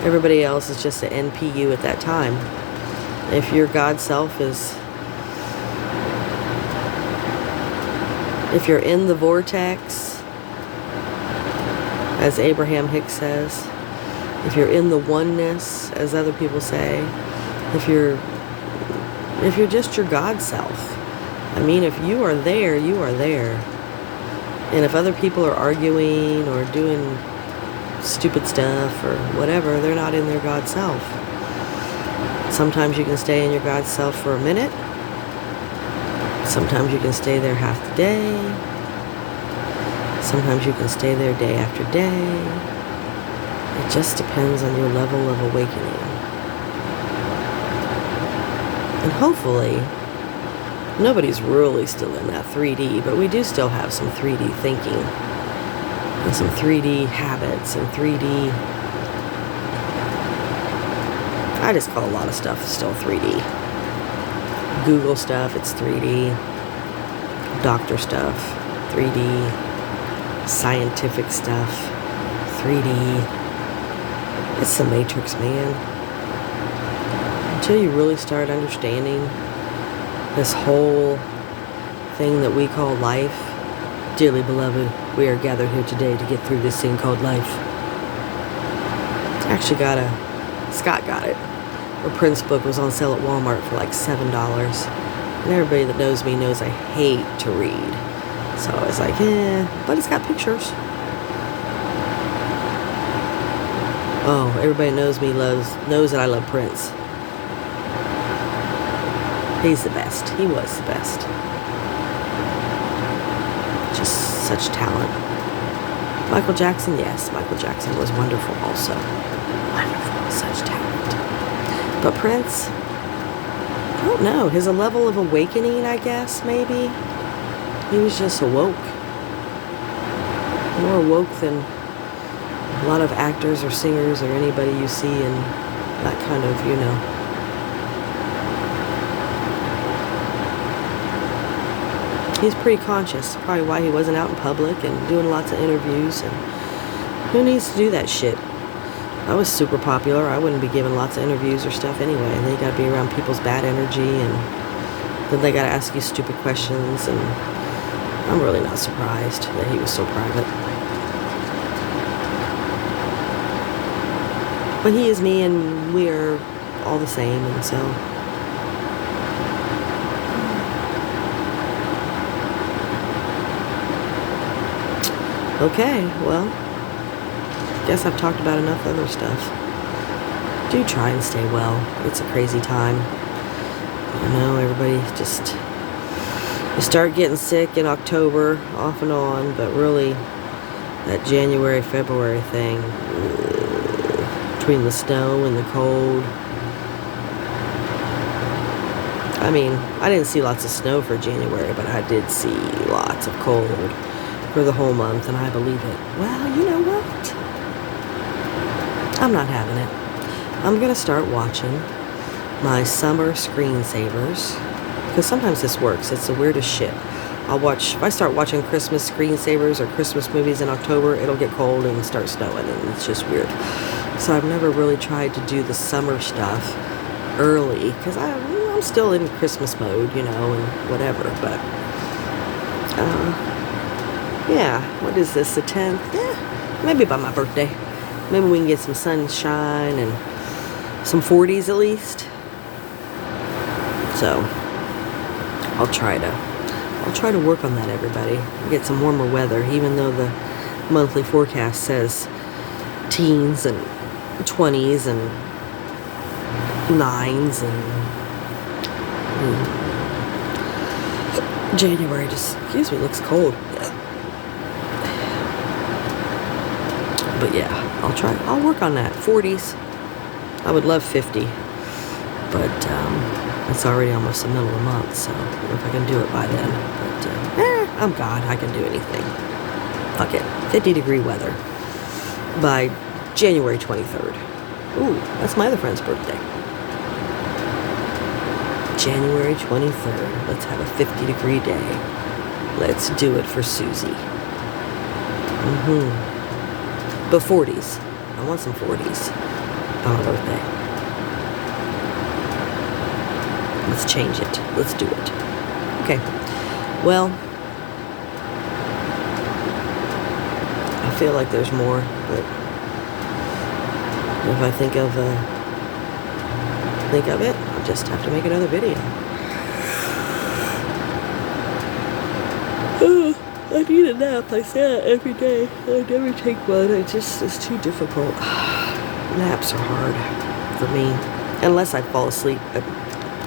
Everybody else is just an NPU at that time. If your God self is, if you're in the vortex, as Abraham Hicks says, if you're in the oneness, as other people say, if you're just your God self. I mean, if you are there, you are there. And if other people are arguing or doing stupid stuff or whatever, they're not in their God self. Sometimes you can stay in your God self for a minute. Sometimes you can stay there half the day. Sometimes you can stay there day after day. It just depends on your level of awakening. And hopefully, nobody's really still in that 3D, but we do still have some 3D thinking and some 3D habits and 3D... I just call a lot of stuff still 3D. Google stuff, it's 3D. Doctor stuff, 3D. Scientific stuff, 3D. It's the Matrix, man. Until you really start understanding this whole thing that we call life. Dearly beloved, we are gathered here today to get through this thing called life. Actually Scott got it. A Prince book was on sale at Walmart for like $7. And everybody that knows me knows I hate to read. So I was like, but it's got pictures. Oh, everybody knows me knows that I love Prince. He's the best. He was the best. Just such talent. Michael Jackson, yes, Michael Jackson was wonderful also. Wonderful, such talent. But Prince, I don't know, his level of awakening, I guess, maybe. He was just awoke. More awoke than a lot of actors or singers or anybody you see in that kind of, He's pretty conscious. Probably why he wasn't out in public and doing lots of interviews. And who needs to do that shit? I was super popular. I wouldn't be giving lots of interviews or stuff anyway. And then you gotta be around people's bad energy, and then they gotta ask you stupid questions, and I'm really not surprised that he was so private. But he is me, and we are all the same, and so... Okay, well, guess I've talked about enough other stuff. Do try and stay well. It's a crazy time. I know, everybody just... You start getting sick in October, off and on, but really, that January, February thing, between the snow and the cold. I mean, I didn't see lots of snow for January, but I did see lots of cold for the whole month, and I believe it. Well, you know what? I'm not having it. I'm going to start watching my summer screensavers, because sometimes this works. It's the weirdest shit. If I start watching Christmas screensavers or Christmas movies in October, it'll get cold and start snowing, and it's just weird. So I've never really tried to do the summer stuff early, because I'm still in Christmas mode, and whatever, but, yeah, what is this, the 10th? Yeah, maybe by my birthday. Maybe we can get some sunshine and some 40s at least. So, I'll try to work on that, everybody. Get some warmer weather, even though the monthly forecast says teens and 20s and 9s and January just, looks cold. But yeah, I'll work on that. 40s. I would love 50. But it's already almost the middle of the month, so I don't know if I can do it by then. But I'm God. I can do anything. Fuck it. 50-degree weather by January 23rd. Ooh, that's my other friend's birthday. January 23rd. Let's have a 50-degree day. Let's do it for Susie. But 40s. I want some 40s on my birthday. Let's change it. Let's do it. Okay. Well, I feel like there's more, but if I think of it, I'll just have to make another video. I need a nap. I say that every day. I never take one. It's too difficult. Naps are hard for me. Unless I fall asleep.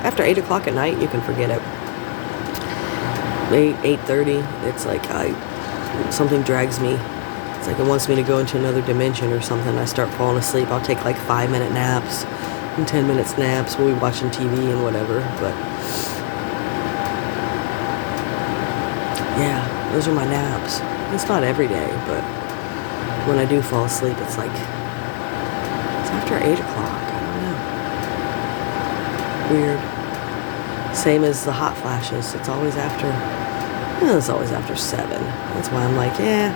After 8 o'clock at night, you can forget it. 8:30, it's like something drags me. It's like it wants me to go into another dimension or something. I start falling asleep. I'll take like 5-minute naps and 10 minutes naps. We'll be watching TV and whatever. But yeah, those are my naps. It's not every day, but when I do fall asleep, it's like it's after 8 o'clock. I don't know. Weird. Same as the hot flashes. It's always after 7. That's why I'm like, yeah,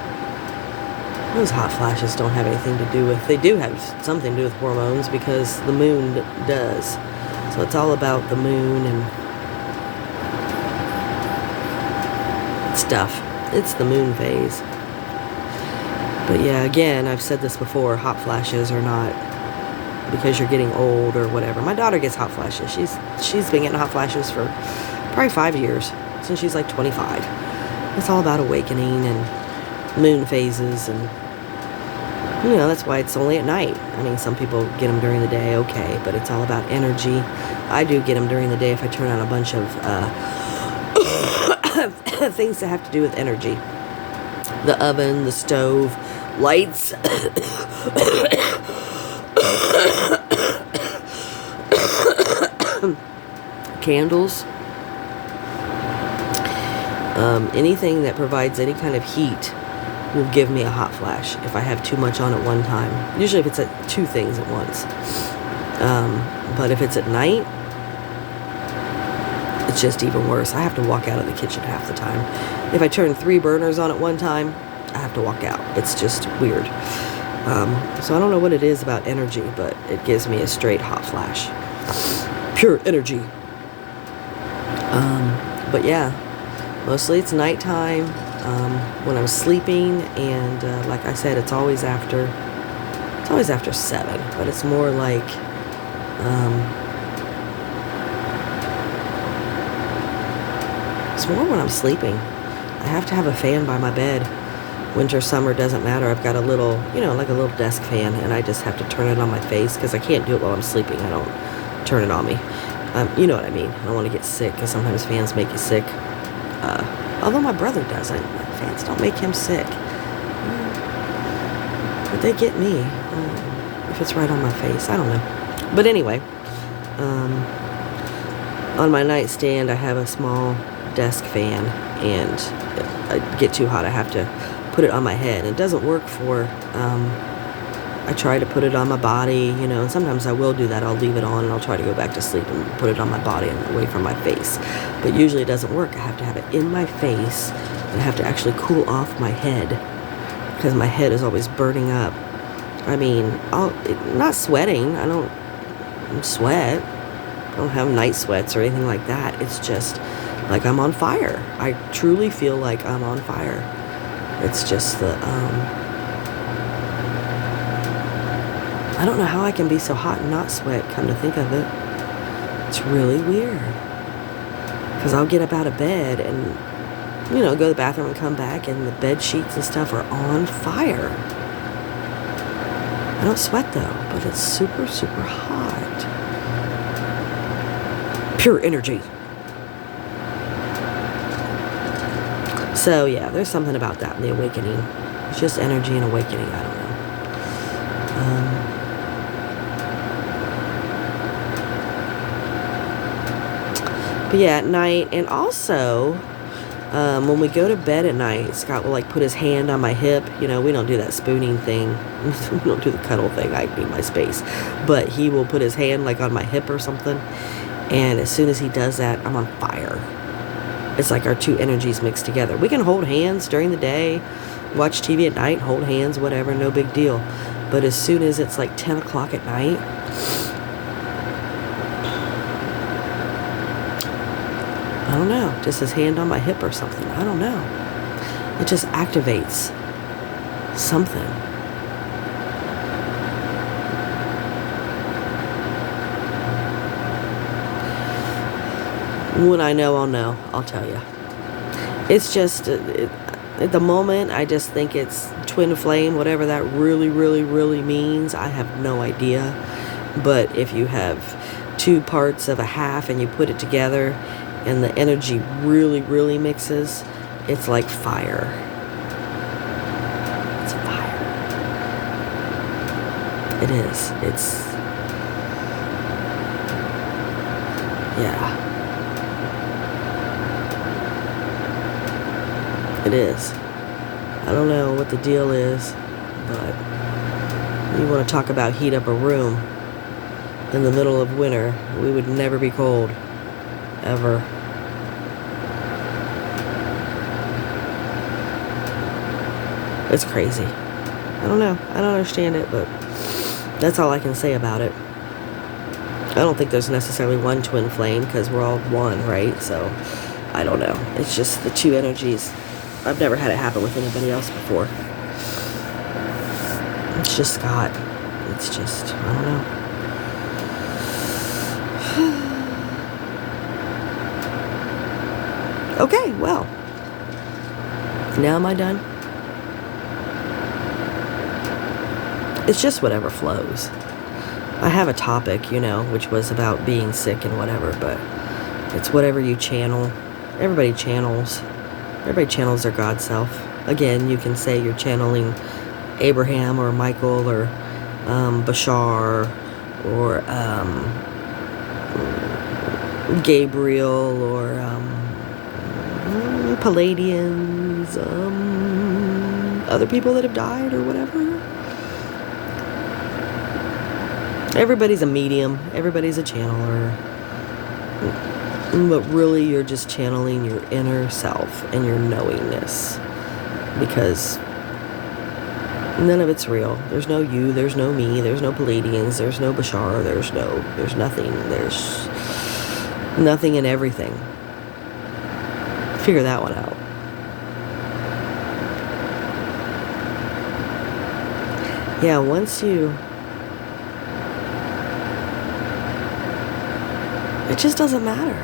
those hot flashes don't have anything to do with, they do have something to do with hormones because the moon does. So it's all about the moon and stuff. It's the moon phase. But yeah, again, I've said this before, hot flashes are not because you're getting old or whatever. My daughter gets hot flashes. She's been getting hot flashes for probably 5 years, since she's like 25. It's all about awakening and moon phases, and that's why it's only at night. I mean, some people get them during the day, okay, but it's all about energy. I do get them during the day if I turn on a bunch of things that have to do with energy. The oven, the stove, lights, candles, anything that provides any kind of heat will give me a hot flash if I have too much on at one time. Usually if it's at 2 things at once. But if it's at night, it's just even worse. I have to walk out of the kitchen half the time. If I turn 3 burners on at one time, I have to walk out. It's just weird. So I don't know what it is about energy, but it gives me a straight hot flash. Pure energy. But yeah, mostly it's nighttime, when I'm sleeping, and like I said, it's always after 7, but it's more like, it's more when I'm sleeping. I have to have a fan by my bed. Winter, summer, doesn't matter. I've got a little, like a little desk fan, and I just have to turn it on my face because I can't do it while I'm sleeping. I don't turn it on me. You know what I mean. I don't want to get sick because sometimes fans make you sick. Although my brother doesn't. Fans don't make him sick. But they get me. If it's right on my face. I don't know. But anyway, on my nightstand I have a small desk fan, and I get too hot, I have to put it on my head. It doesn't work for, I try to put it on my body, and sometimes I will do that. I'll leave it on and I'll try to go back to sleep and put it on my body and away from my face. But usually it doesn't work. I have to have it in my face, and I have to actually cool off my head because my head is always burning up. I mean, not sweating. I don't sweat. I don't have night sweats or anything like that. It's just like I'm on fire. I truly feel like I'm on fire. It's just the, I don't know how I can be so hot and not sweat, come to think of it. It's really weird. Because I'll get up out of bed and, go to the bathroom and come back, and the bed sheets and stuff are on fire. I don't sweat though, but it's super, super hot. Pure energy. So yeah, there's something about that in the awakening. It's just energy and awakening. I don't know. But yeah, at night, and also when we go to bed at night, Scott will put his hand on my hip. We don't do that spooning thing. We don't do the cuddle thing. I need my space. But he will put his hand on my hip or something. And as soon as he does that, I'm on fire. It's like our 2 energies mixed together. We can hold hands during the day, watch TV at night, hold hands, whatever, no big deal. But as soon as it's 10 o'clock at night, I don't know, just his hand on my hip or something. I don't know. It just activates. something. When I know, I'll know. I'll tell you. It's just, at the moment, I just think it's twin flame, whatever that really, really, really means. I have no idea. But if you have two parts of a half and you put it together and the energy really, really mixes, it's like fire. It's fire. It is. It's, yeah. It is. I don't know what the deal is, but you want to talk about heat up a room in the middle of winter. We would never be cold. Ever. It's crazy. I don't know. I don't understand it, but that's all I can say about it. I don't think there's necessarily one twin flame because we're all one, right? So, I don't know. It's just the two energies. I've never had it happen with anybody else before. It's just Scott. It's just, I don't know. Okay, well. Now am I done? It's just whatever flows. I have a topic, which was about being sick and whatever, but it's whatever you channel. Everybody channels their God self. Again, you can say you're channeling Abraham or Michael or Bashar or Gabriel or Palladians, other people that have died or whatever. Everybody's a medium. Everybody's a channeler. But really, you're just channeling your inner self and your knowingness. Because none of it's real. There's no you, there's no me, there's no Palladians, there's no Bashar, there's nothing. There's nothing and everything. Figure that one out. Yeah, once you... It just doesn't matter.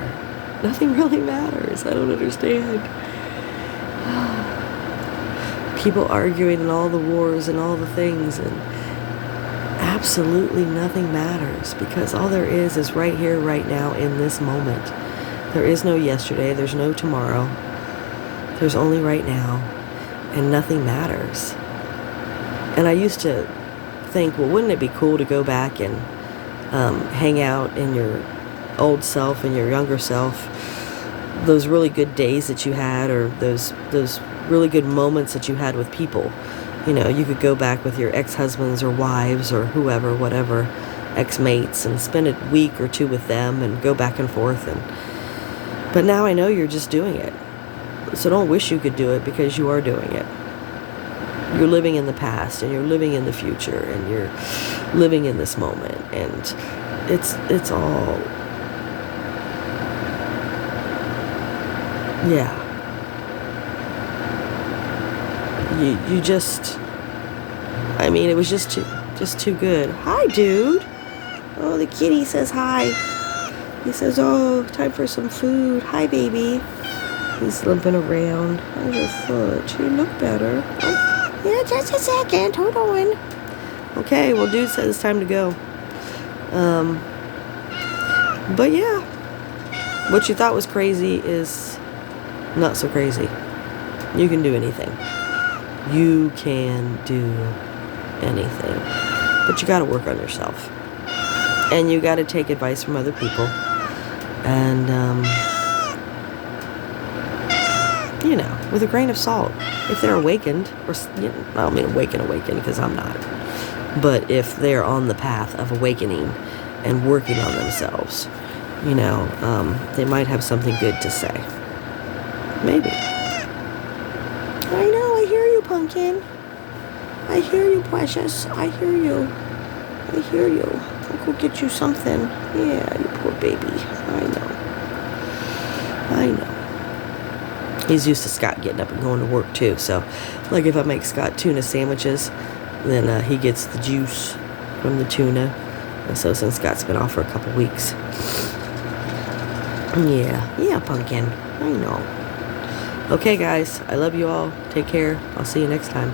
Nothing really matters. I don't understand. People arguing in all the wars and all the things, and absolutely nothing matters because all there is right here, right now, in this moment. There is no yesterday. There's no tomorrow. There's only right now, and nothing matters. And I used to think, well, wouldn't it be cool to go back and hang out in your old self and your younger self, those really good days that you had, or those really good moments that you had with people. You could go back with your ex-husbands or wives or whoever, whatever, ex-mates, and spend a week or two with them and go back and forth. But now I know you're just doing it. So don't wish you could do it, because you are doing it. You're living in the past, and you're living in the future, and you're living in this moment, and it's all... Yeah. You just... I mean, it was just too good. Hi, dude. Oh, the kitty says hi. He says, oh, time for some food. Hi, baby. He's limping around. How's your foot? You look better. Oh, yeah, just a second. Hold on. Okay, well, dude says it's time to go. But yeah. What you thought was crazy is not so crazy. You can do anything. You can do anything. But you got to work on yourself. And you got to take advice from other people. And, with a grain of salt. If they're awakened, or, I don't mean awakened, because I'm not. But if they're on the path of awakening and working on themselves, they might have something good to say. Maybe. I know, I hear you, Pumpkin. I hear you, precious. I hear you. I'll go get you something. Yeah, you poor baby. I know. He's used to Scott getting up and going to work too. So, like if I make Scott tuna sandwiches, then he gets the juice from the tuna. And so since Scott's been off for a couple weeks. Yeah, Pumpkin. I know. Okay, guys. I love you all. Take care. I'll see you next time.